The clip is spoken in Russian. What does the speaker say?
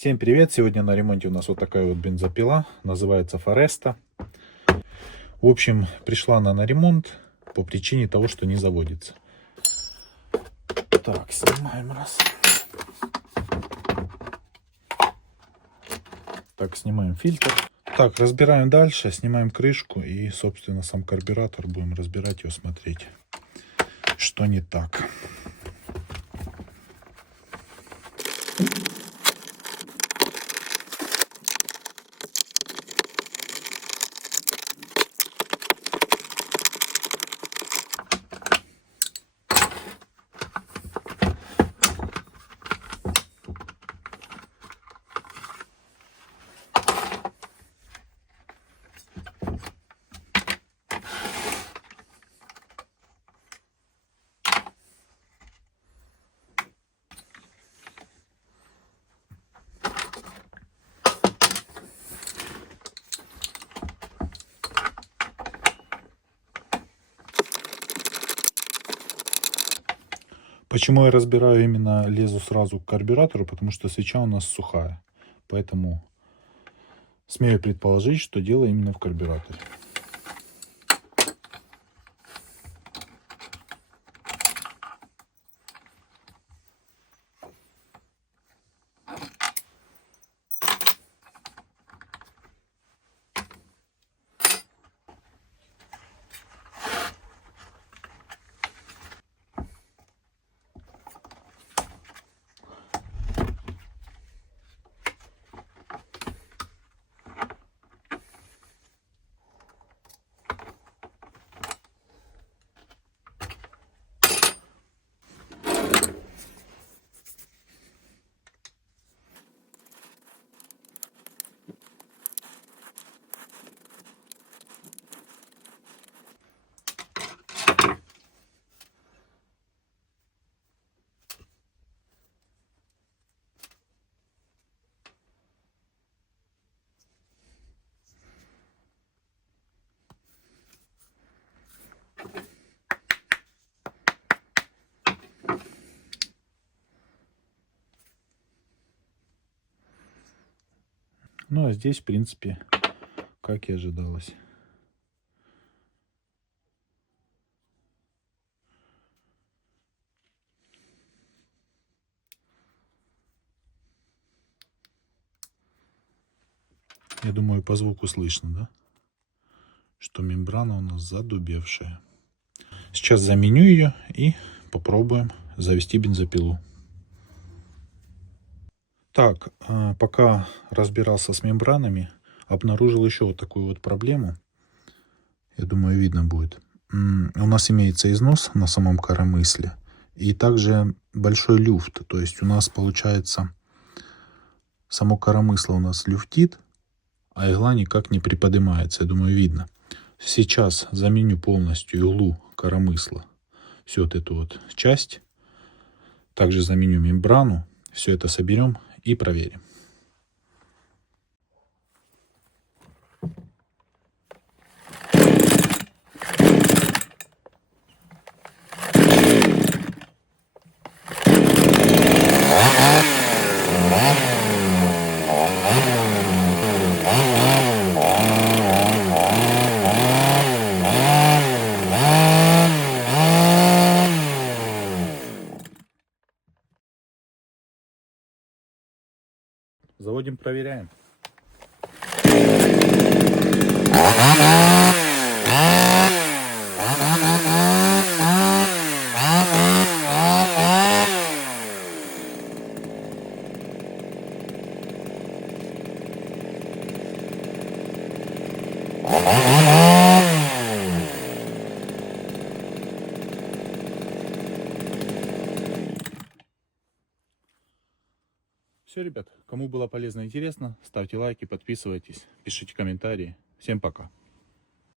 Всем привет! Сегодня на ремонте у нас вот такая вот бензопила, называется Фореста. В общем, пришла она на ремонт по причине того, что не заводится. Так, снимаем раз. Так, снимаем фильтр. Так, разбираем дальше, снимаем крышку и, собственно, сам карбюратор. Будем разбирать его, смотреть, что не так. Почему я разбираю именно, лезу сразу к карбюратору? Потому что свеча у нас сухая. Поэтому смею предположить, что дело именно в карбюраторе. Ну а здесь, в принципе, как и ожидалось. Я думаю, по звуку слышно, да? Что мембрана у нас задубевшая. Сейчас заменю ее и попробуем завести бензопилу. Так, пока разбирался с мембранами, обнаружил еще вот такую вот проблему. Я думаю, видно будет. У нас имеется износ на самом коромысле и также большой люфт. То есть у нас получается само коромысло у нас люфтит, а игла никак не приподнимается. Я думаю, видно. Сейчас заменю полностью иглу коромысла. Всю вот эту вот часть. Также заменю мембрану. Все это соберем и проверим. Заводим, проверяем. Все, ребят, кому было полезно и интересно, ставьте лайки, подписывайтесь, пишите комментарии. Всем пока.